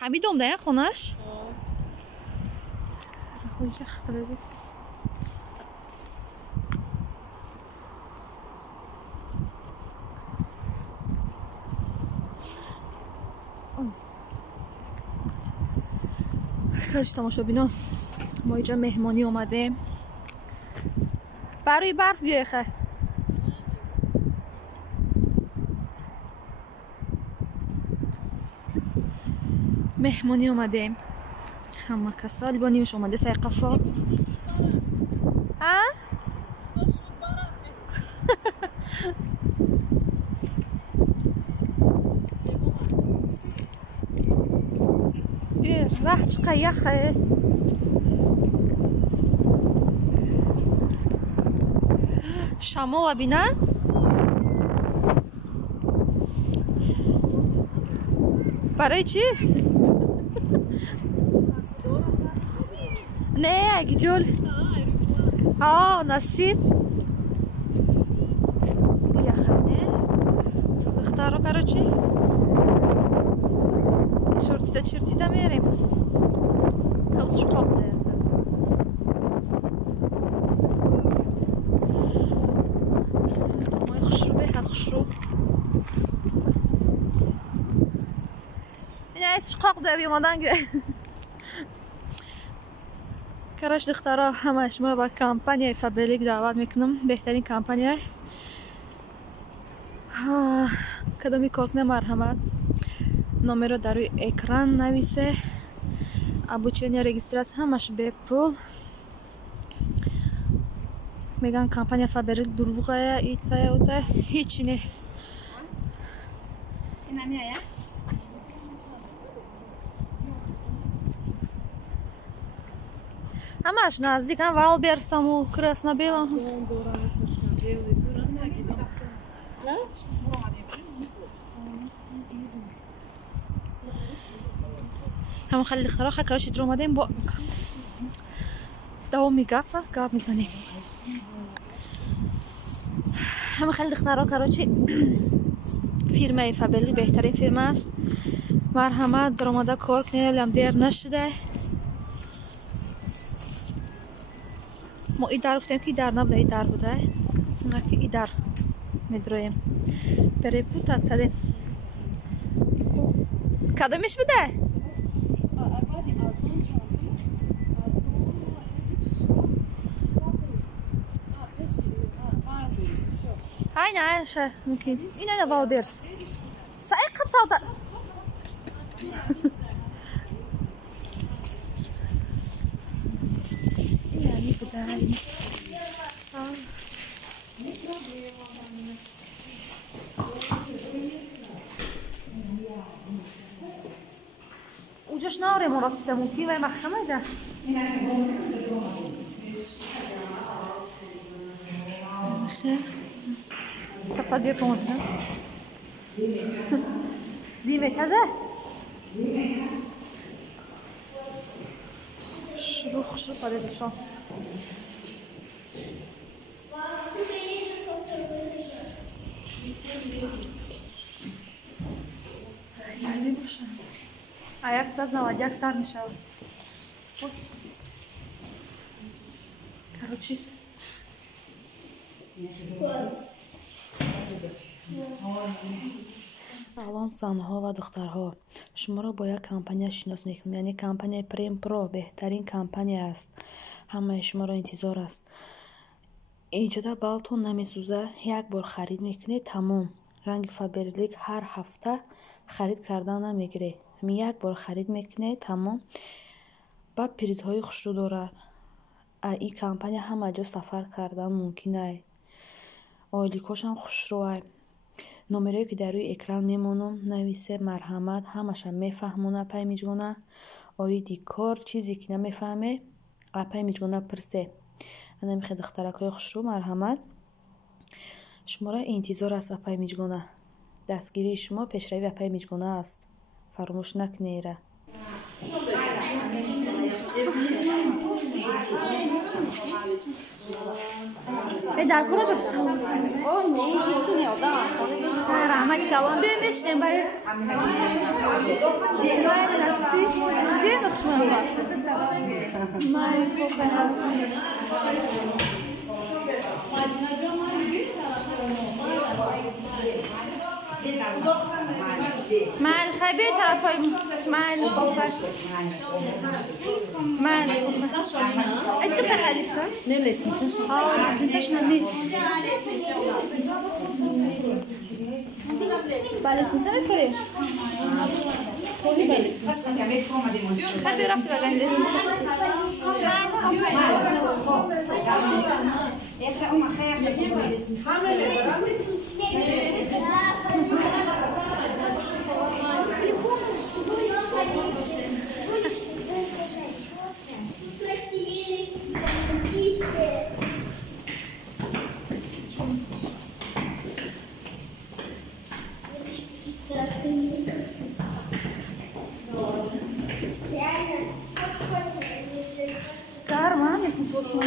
حمیدم ده خونش کارش تماشا بینان ما اینجا مهمانی اومده برای برف بیای خیر مهمانی اومده همه کسا لیبانیمش اومده سای قفا ها؟ راه چقدر یخه شمال بینن برای چی؟ نه اگه جول نصیب یخه نه دختر رو کرا چی؟ چرتیده میریم خیلی قابده مای خوش رو بهت خوش رو این ایتش قابده بیمادن گره کراش دخترها همش ما با کمپانی فابریک دعوت میکنم بهترین کمپانی کدامی کوکنه مرحمت نامه رو در روی اکران نویسه ابوچینی رجیستراس همش به پول میگن کمپانی فابریک دروغه ایتا هیچی نه همش نزدیک هم وال برسم و کراسنا بیلم هم خلي الاختراع كراش درومادين بو دوام میگفت گاب میزنیم هم خلي الاختراع کراچی فیرمه فابریک بهترین فیرمه است مرحمت درومادا کار کنه لام دیر نشده ما ای در گفتیم که در نبوده ای در بوده نه که ای در میدرویم برای پوتات کدومش بوده aynen şey mümkün. İnanın valbers. Sayık kapsalda. Yani bu da. وجاش ناري مرة في السموكي وما محكمة ده. Ça pas bien ton hein? Dis-moi qu'est-ce que je trouve pas des champs. Yani bu şey. Ayak sadna ayak sarmış abi. Короче. الان زنها و دخترها شما را با یک کمپانی شناس میکنم یعنی کمپانی پریم پرو بهترین کمپانی است همه شما را انتظار است اینجا بالتون نمیسوزه یک بار خرید میکنه تمام رنگ فابریک هر هفته خرید کردن نمیگیره یک بار خرید میکنه تمام با پریزهای خوش رو دارد این کمپانی همه جا سفر کردن ممکنه آیلیکوش هم خوش روه نمره که در روی اکران میمونم نویسه مرحمت همش هم میفهمونه پای میجگونه آیدی کار چیزی که نمیفهمه پای میجگونه پرسه انا میخواد دخترک های خوش رو مرحمت شما را انتظار است پای میجگونه دستگیری شما پیشروی پای میجگونه است فراموش نکنیره در کنه بپسم رحمت کلام بمیشتیم باید باید نسی دیگه نخشمه باید باید من خیلی طرفای من چه خیلی تو؟ نه لیسنسش. لیسنسش نمی. با لیسنس نمی‌کنی؟ خیلی با لیسنس نمی فرم دیمونستر. خیلی رفتی بگن لیسنس. اون خیر. Karma, jestem słuszna.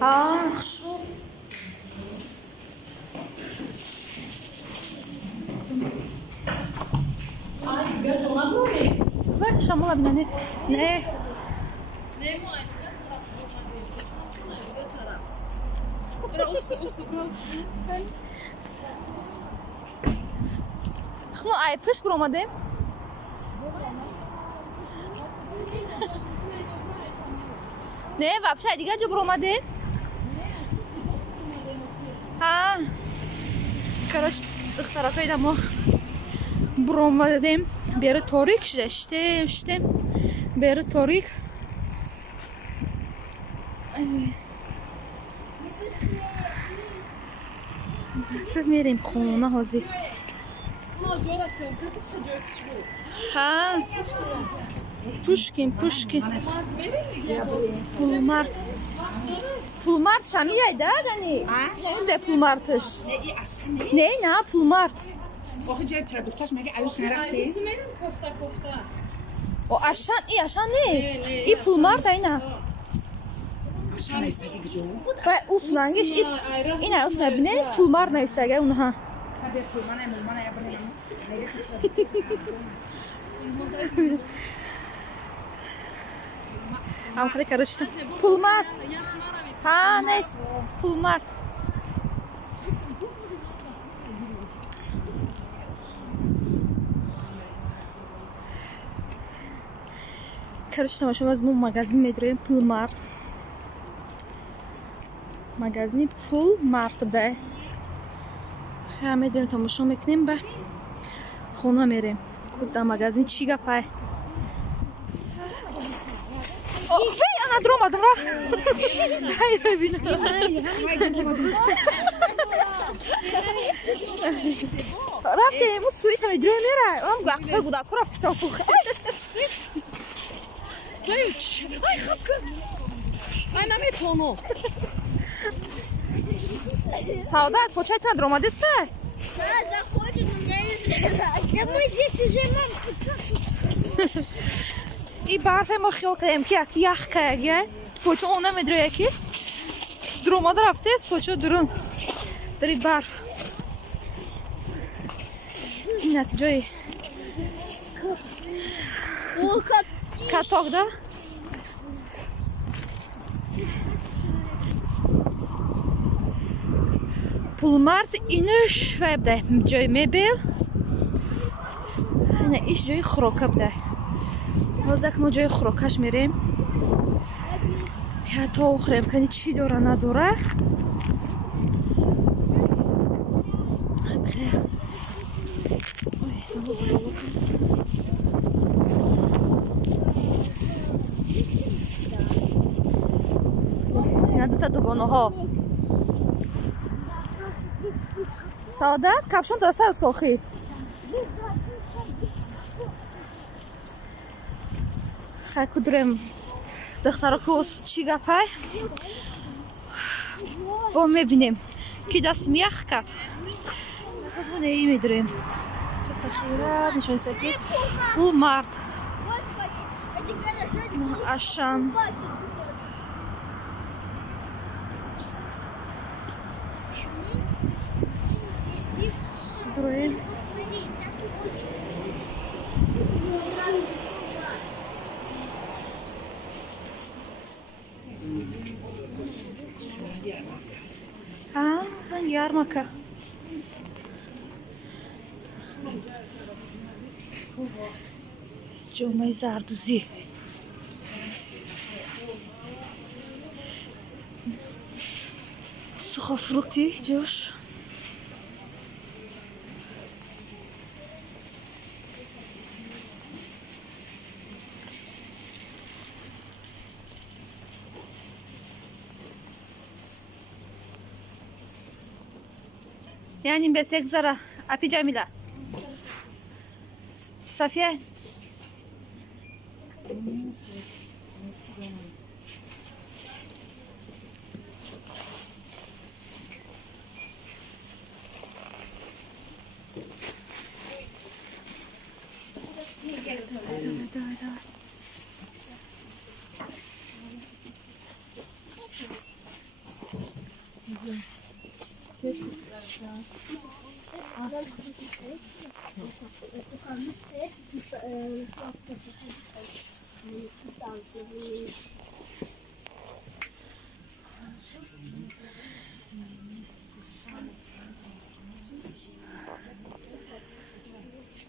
Ach, szło. Weź, szamula bina, nie. Nie. خنو ayıpış bromadım. Ne вообще دیگه جو bromadım. Ha. Короче, докторатой да мо bromadım. Beri torik işte. Beri torik. میریم خونه هازی ها پوشکین پول مرد شمیده دردنی نه پول مردش نه پول مرد آخه جای پرودکتاش مگه عیوس نرفته؟ او اشان نیست این پول مرد اینا اشان نیست اگه جو بود و اصلانگش این عیوس نبینه پول مرد نیست اگه اونها به پولمانه یا بانه آخری karıştım. Pul mart. Ha neyse. Pul mart. Karıştım. Şu an bu magazin metroyum Pul mart. Magazin Pul mart'da. همه داریم تماشا میکنیم به خونه میریم کدام مغازین چی گپای وی انا درو مادم را هی ببینم رفته مو سویت هم درو میره اون گفته گودا کو رفتی تو ای خب ای نمیتونم سعادت почему درو مادسته заходит, у меня не мы здесь уже این برف ما خیال کردیم که یکی یخ کرده پوچه اونه میدره یکی دروماده رفته است پوچه درون داری برف این نتیجه کتاک ده پول مرد اینش و بده جای میبیل اینه ایش جای خروکه بده حالا که ما جای خروکش میریم حتی آخریم کنی چی داره نداره اینه دسته دوگانه ها سعادت کپشون تا سرت کاخی خیلی کدرم دخترها که چی گپای با میبینیم که دست میخ کرد خودمونه ای میداریم چه تخیره نشون سکی پول مرد عشان دروين yarmarka. جمعه زردوزی سخافروکتی جوش يعني بس هيك زرع أبي جميلة صفية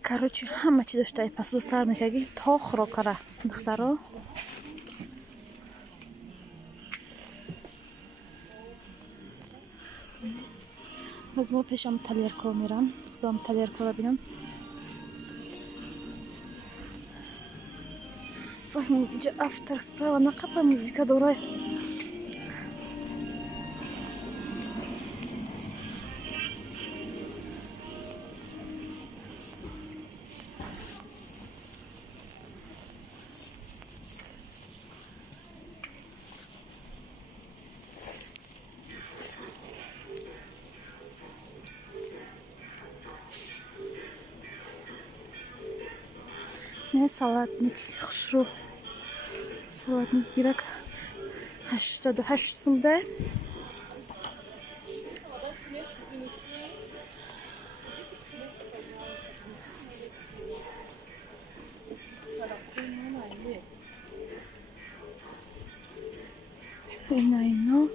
Короче, همه چی داشته پس دو سر میکردی تا خراکره دخترها از ما پیشم تلیرکو میرم برام تلیرکو رو بینم فهمون اینجا افتر سپراوا نقبه موزیکا داره نه салатник хушру салатник гирак 88 сумда ино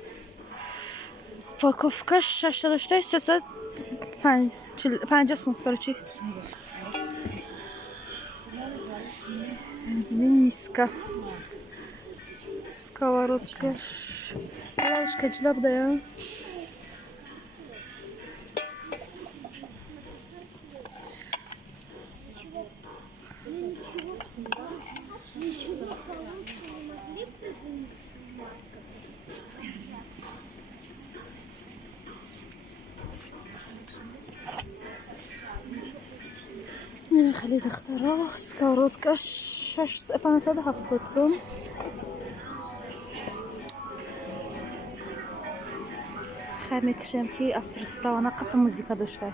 упаковка 64 350 сум короче миска сковородка лавашка жилап даю نمیخواد دخترها сковородка 570 сум خیر میکشم که افتر سپراوا نقب موزیکا داشته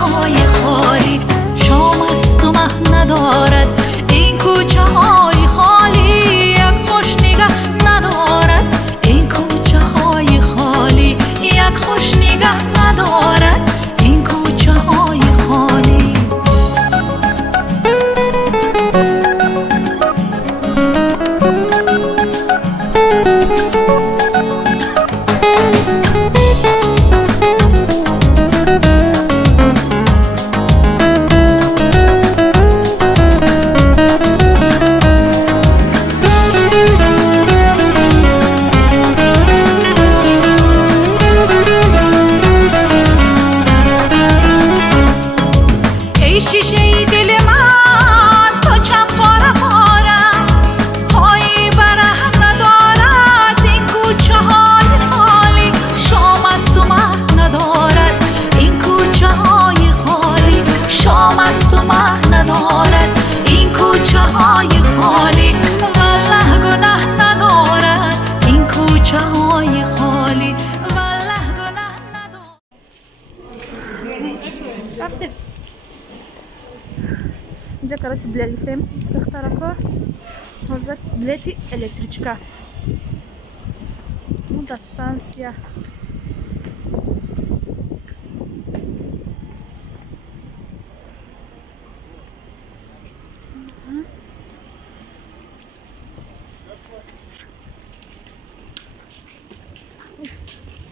های خالی شام است و مه ندارد این کوچه های خالی یک خوش نگه ندارد این کوچه های خالی یک خوش نگه ندارد این کوچه های خالی شیشه دل من تو چند پاره پاره پای بره ندارد این کوچه های خالی شام است و مه ندارد این کوچه های خالی شام است و مه ندارد این کوچه های خالی والله گناه ندارد این کوچه های خالی والله گناه ندارد. Где, короче, билеты доктора. Вот билеты электричка. Ну да, станция.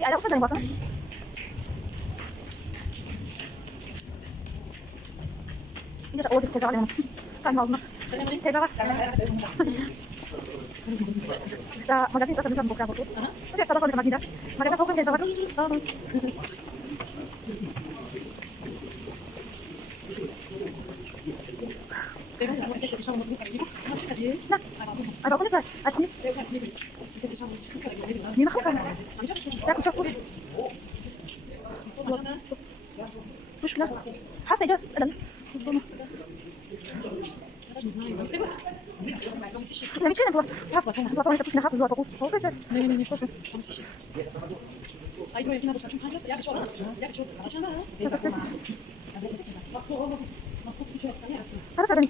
Я уже не могу. İyice o teyze alayım. Kan ağzına. Teyze var. Da magazin tasarım yapmak bakıyor. Hocam sabah kaldı magazin. Magazin toplam teyze var. Çak. Ay bakın sen. Açın. Ne bakın? Ya çok cool. مشكلة حاسة جات أنا لا مش أنا حافظة طبعا أنت كنا حافظ وقوف هو كذا لا لا لا أيوة يمكن أبغى أشوف حاجة يا بشر يا بشر عرفت أنا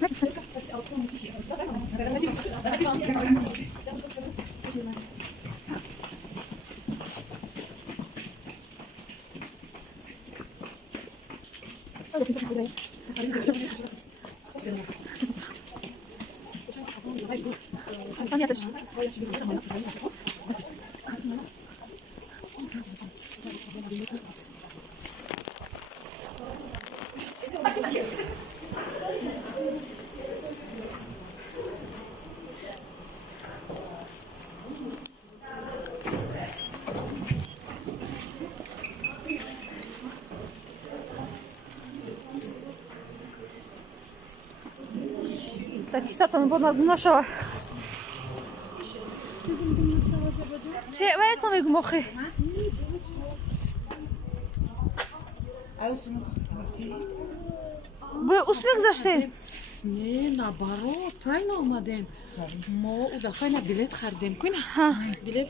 Tak satın bunlar şava. Çe ve tamam gmoxi. Bu usmik zaşte. Не, наоборот, правильно омадем. Мо у дафай на билет хардем. Куина? Билет